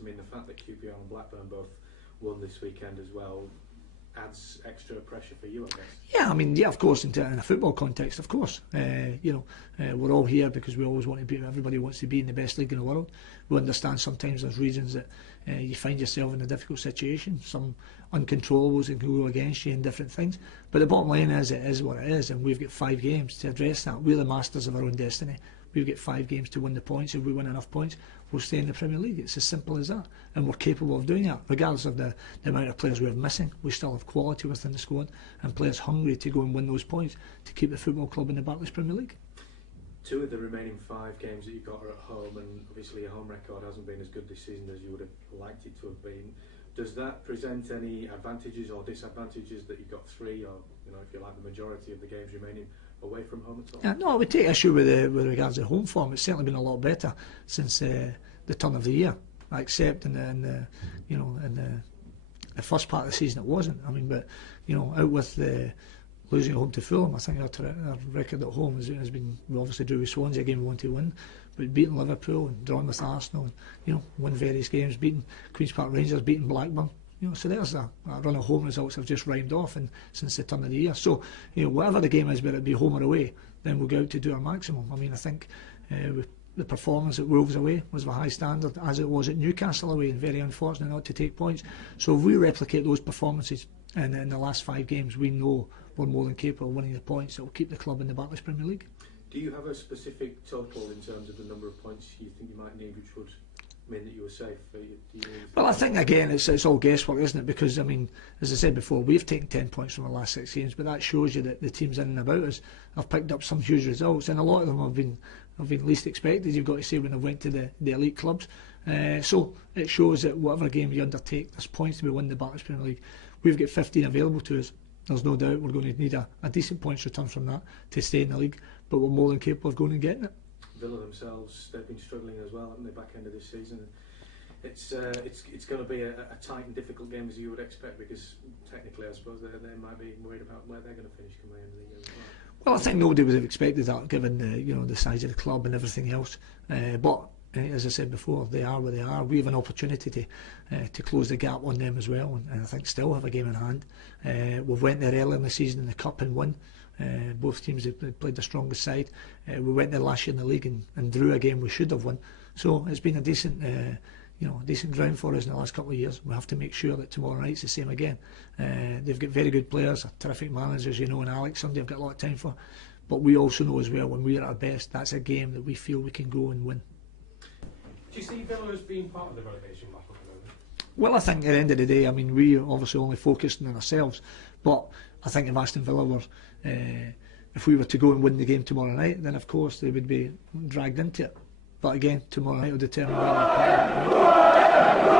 I mean, the fact that QPR and Blackburn both won this weekend as well adds extra pressure for you, I guess. Yeah, I mean, yeah, of course, in a football context, of course. We're all here because we always want to be, everybody wants to be in the best league in the world. We understand sometimes there's reasons that you find yourself in a difficult situation, some uncontrollables that can go against you and different things. But the bottom line is, it is what it is, and we've got 5 games to address that. We're the masters of our own destiny. We've got 5 games to win the points. If we win enough points, we'll stay in the Premier League. It's as simple as that. And we're capable of doing that. Regardless of the amount of players we have missing, we still have quality within the squad and players hungry to go and win those points to keep the football club in the Barclays Premier League. 2 of the remaining 5 games that you've got are at home, and obviously your home record hasn't been as good this season as you would have liked it to have been. Does that present any advantages or disadvantages that you've got 3, or if you like, the majority of the games remaining away from home at all? Yeah, no, I would take issue with regards to home form. It's certainly been a lot better since the turn of the year. I accept in the first part of the season it wasn't. I mean, but out with losing at home to Fulham, I think our record at home has been, we obviously drew with Swansea, a game we want to win, but beating Liverpool and drawing with Arsenal and won various games, beating Queen's Park Rangers, beating Blackburn. So there's a run of home results have just rhymed off since the turn of the year. So whatever the game is, whether it be home or away, then we'll go out to do our maximum. I mean, I think the performance at Wolves away was of a high standard, as it was at Newcastle away, and very unfortunate not to take points. So if we replicate those performances in the last 5 games, we know we're more than capable of winning the points that will keep the club in the Barclays Premier League. Do you have a specific total in terms of the number of points you think you might need, which would mean that you were safe? Well, I think again it's all guesswork, isn't it? Because I mean, as I said before, we've taken 10 points from the last 6 games, but that shows you that the teams in and about us have picked up some huge results, and a lot of them have been least expected. You've got to say when they went to the elite clubs. So it shows that whatever game you undertake, there's points to be won the Barclays Premier League. We've got 15 available to us. There's no doubt we're going to need a decent points return from that to stay in the league, but we're more than capable of going and getting it. Villa themselves, they've been struggling as well, haven't they, back end of this season? It's going to be a tight and difficult game, as you would expect, because technically I suppose they might be worried about where they're going to finish come the end of the year as well. Well, I think nobody would have expected that, given the size of the club and everything else. But as I said before, they are where they are. We have an opportunity to close the gap on them as well, and I think still have a game in hand. We've went there early in the season in the cup and won. Both teams have played the strongest side. We went there last year in the league and drew a game we should have won. So it's been a decent ground for us in the last couple of years. We have to make sure that tomorrow night's the same again. They've got very good players, terrific managers, and Alex, somebody I've got a lot of time for. But we also know as well, when we're at our best, that's a game that we feel we can go and win. Do you see Villa as being part of the relegation battle at the moment? Well, I think at the end of the day, I mean, we obviously only focused on ourselves, but I think if Aston Villa were, if we were to go and win the game tomorrow night, then of course they would be dragged into it. But again, tomorrow night will determine where we're playing.